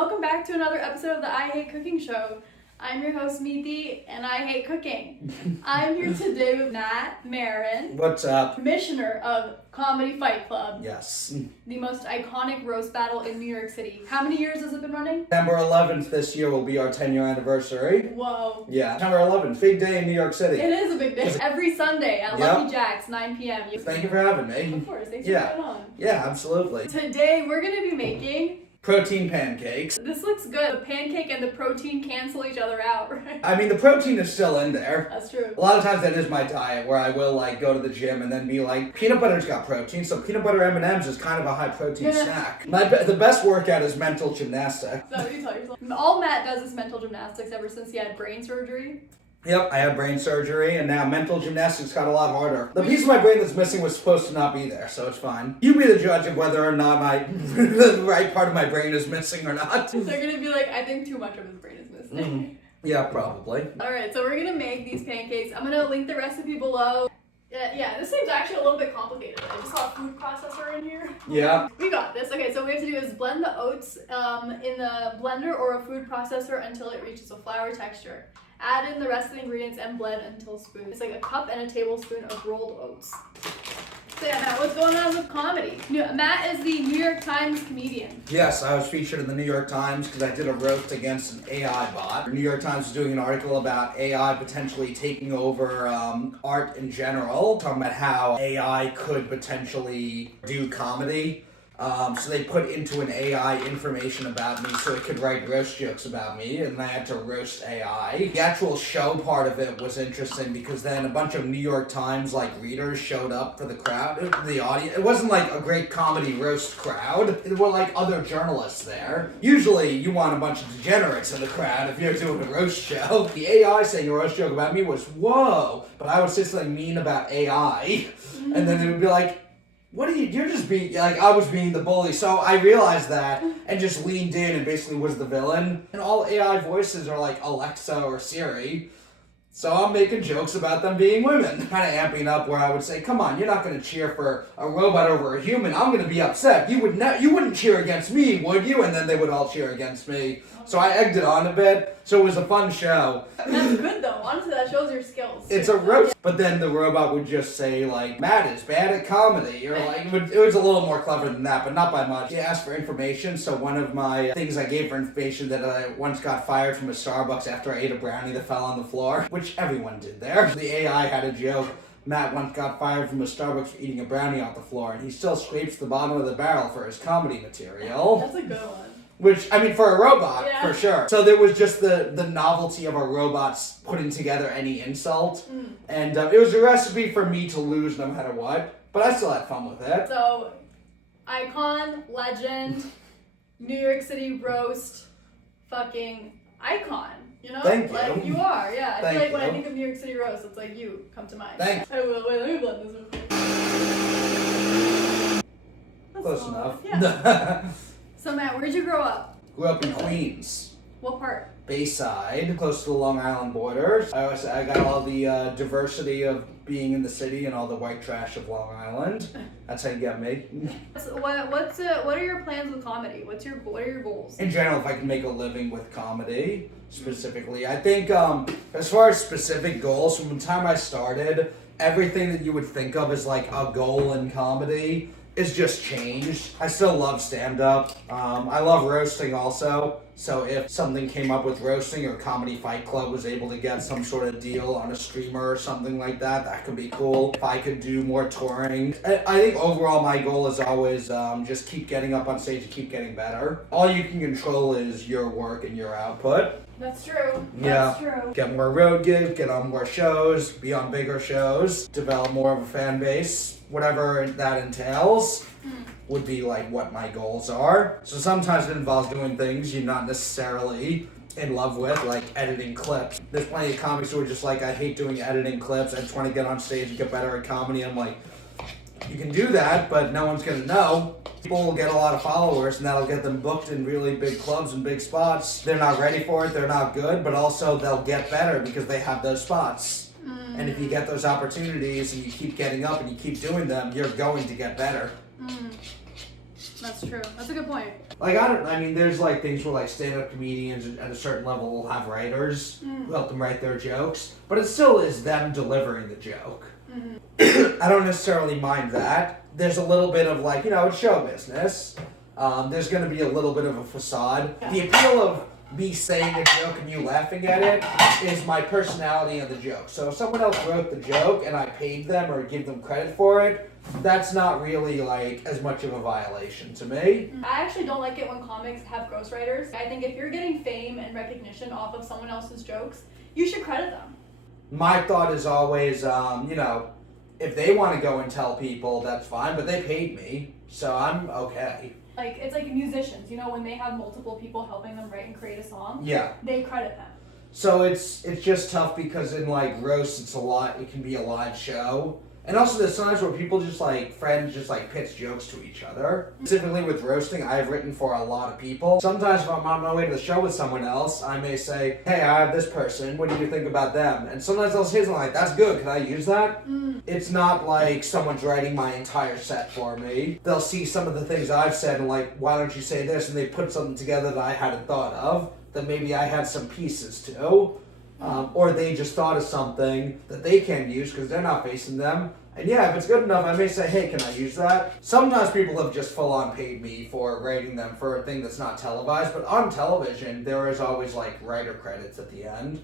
Welcome back to another episode of the I Hate Cooking Show. I'm your host, Meethy, and I hate cooking. I'm here today with Maran. What's up? Commissioner of Comedy Fight Club. Yes. The most iconic roast battle in New York City. How many years has it been running? September 11th this year will be our 10-year anniversary. Whoa. Yeah, September 11th, big day in New York City. It is a big day. Every Sunday at Lucky Jack's, 9 p.m. Thank you for having me. Of course, thanks for coming on. Yeah, absolutely. Today we're going to be making protein pancakes. This looks good. The pancake and the protein cancel each other out, right? I mean, the protein is still in there. That's true. A lot of times that is my diet, where I will go to the gym and then be like, peanut butter's got protein, so peanut butter M&Ms is kind of a high protein snack. The best workout is mental gymnastics. Is that what you tell yourself? All Matt does is mental gymnastics ever since he had brain surgery. Yep, I had brain surgery, and now mental gymnastics got a lot harder. The piece of my brain that's missing was supposed to not be there, so it's fine. You be the judge of whether or not the right part of my brain is missing or not. They're gonna be like, I think too much of his brain is missing. Mm-hmm. Yeah, probably. Alright, so we're gonna make these pancakes. I'm gonna link the recipe below. Yeah, this seems actually a little bit complicated. I just saw a food processor in here. Yeah. We got this. Okay, so what we have to do is blend the oats in the blender or a food processor until it reaches a flour texture. Add in the rest of the ingredients and blend until smooth. It's like a cup and a tablespoon of rolled oats. So yeah, Matt, what's going on with comedy? Matt is the New York Times comedian. Yes, I was featured in the New York Times because I did a roast against an AI bot. The New York Times was doing an article about AI potentially taking over art in general, talking about how AI could potentially do comedy. So they put into an AI information about me so it could write roast jokes about me, and I had to roast AI. The actual show part of it was interesting because then a bunch of New York Times readers showed up for the crowd, the audience. It wasn't like a great comedy roast crowd. There were other journalists there. Usually you want a bunch of degenerates in the crowd if you're doing a roast show. The AI saying a roast joke about me was, whoa, but I would say something mean about AI, and then they would be like, you're just being, I was being the bully. So I realized that and just leaned in and basically was the villain. And all AI voices are like Alexa or Siri. So I'm making jokes about them being women. Kind of amping up where I would say, come on, you're not going to cheer for a robot over a human. I'm going to be upset. You wouldn't cheer against me, would you? And then they would all cheer against me. So I egged it on a bit. So it was a fun show. That's good though. Honestly, that shows your skills. It's a roast. But then the robot would just say Matt is bad at comedy. Or it was a little more clever than that, but not by much. He asked for information. So one of my things I gave for information that I once got fired from a Starbucks after I ate a brownie that fell on the floor, which everyone did there. The AI had a joke. Matt once got fired from a Starbucks for eating a brownie off the floor, and he still scrapes the bottom of the barrel for his comedy material. That's a good one. Which, I mean, for a robot, for sure. So there was just the novelty of a robot putting together any insult. And it was a recipe for me to lose no matter what. But I still had fun with it. So, icon, legend, New York City roast, fucking icon. You know? Thank you. You are, yeah. I feel like when I you. think of New York City roast, it's you come to mind. Thanks. I will. Wait, let me blend this real quick. Close enough. Yeah. So Matt, where'd you grow up? Grew up in Queens. What part? Bayside, close to the Long Island border. I got all the diversity of being in the city and all the white trash of Long Island. That's how you get me. So what are your plans with comedy? What are your goals? In general, if I can make a living with comedy, specifically, I think as far as specific goals, from the time I started, everything that you would think of as a goal in comedy is just changed. I still love stand-up. I love roasting also. So if something came up with roasting or Comedy Fight Club was able to get some sort of deal on a streamer or something like that, that could be cool. If I could do more touring. I think overall my goal is always just keep getting up on stage and keep getting better. All you can control is your work and your output. That's true. Yeah. That's true. Get more road gigs, get on more shows, be on bigger shows, develop more of a fan base, whatever that entails. Would be what my goals are. So sometimes it involves doing things you're not necessarily in love with, like editing clips. There's plenty of comics who are just I hate doing editing clips. I just want to get on stage and get better at comedy. I'm you can do that, but no one's gonna know. People will get a lot of followers and that'll get them booked in really big clubs and big spots. They're not ready for it, they're not good, but also they'll get better because they have those spots. And if you get those opportunities and you keep getting up and you keep doing them, you're going to get better. That's true. That's a good point. Like, I mean, there's like things where like stand-up comedians at a certain level will have writers who help them write their jokes, but it still is them delivering the joke. I don't necessarily mind that. There's a little bit of like, it's show business. There's going to be a little bit of a facade. Yeah. The appeal of me saying a joke and you laughing at it is my personality of the joke. So if someone else wrote the joke and I paid them or give them credit for it, that's not really like as much of a violation to me. I actually don't like it when comics have ghostwriters. I think if you're getting fame and recognition off of someone else's jokes, you should credit them. My thought is always, if they want to go and tell people, that's fine, but they paid me, so I'm okay. Like, it's like musicians, when they have multiple people helping them write and create a song, Yeah. they credit them. So it's just tough because in like roast, it can be a live show. And also there's times where people friends just pitch jokes to each other. Specifically with roasting, I've written for a lot of people. Sometimes if I'm on my way to the show with someone else, I may say, hey, I have this person, what do you think about them? And sometimes they'll say something like, that's good, can I use that? It's not like someone's writing my entire set for me. They'll see some of the things I've said and like, why don't you say this? And they put something together that I hadn't thought of, that maybe I had some pieces to. Or they just thought of something that they can use because they're not facing them. And yeah, if it's good enough, I may say, hey, can I use that? Sometimes people have just full on paid me for writing them for a thing that's not televised, but on television, there is always like writer credits at the end.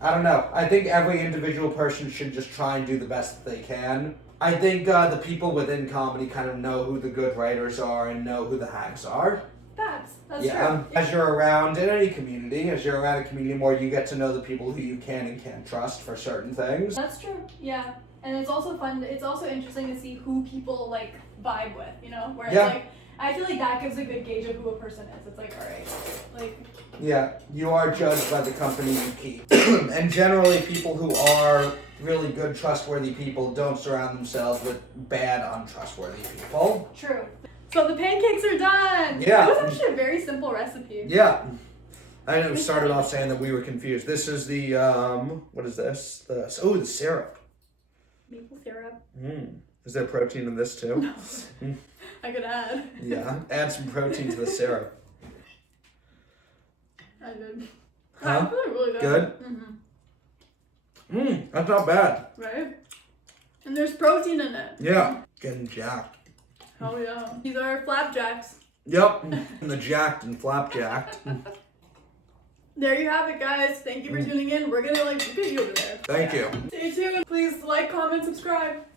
I don't know. I think every individual person should just try and do the best that they can. I think the people within comedy kind of know who the good writers are and know who the hacks are. That's true. As you're around in any community, as you're around a community more, you get to know the people who you can and can't trust for certain things. That's true, yeah. And it's also fun, it's also interesting to see who people like vibe with, where it's like, I feel like that gives a good gauge of who a person is. It's like, alright, like... Yeah, you are judged by the company you keep. And generally people who are really good, trustworthy people don't surround themselves with bad, untrustworthy people. True. So the pancakes are done! Yeah. It was actually a very simple recipe. Yeah. I know we started off saying that we were confused. This is the, what is this? The syrup. Maple syrup. Is there protein in this too? No. I could add. Yeah, add some protein to the syrup. I did. Huh? I feel like really good. Good? That's not bad. Right? And there's protein in it. Yeah. Getting jacked. Oh yeah. These are flapjacks. Yep. And the jacked and flapjacked. There you have it, guys. Thank you for tuning in. We're gonna link the video over there. Thank you. Stay tuned. Please like, comment, subscribe.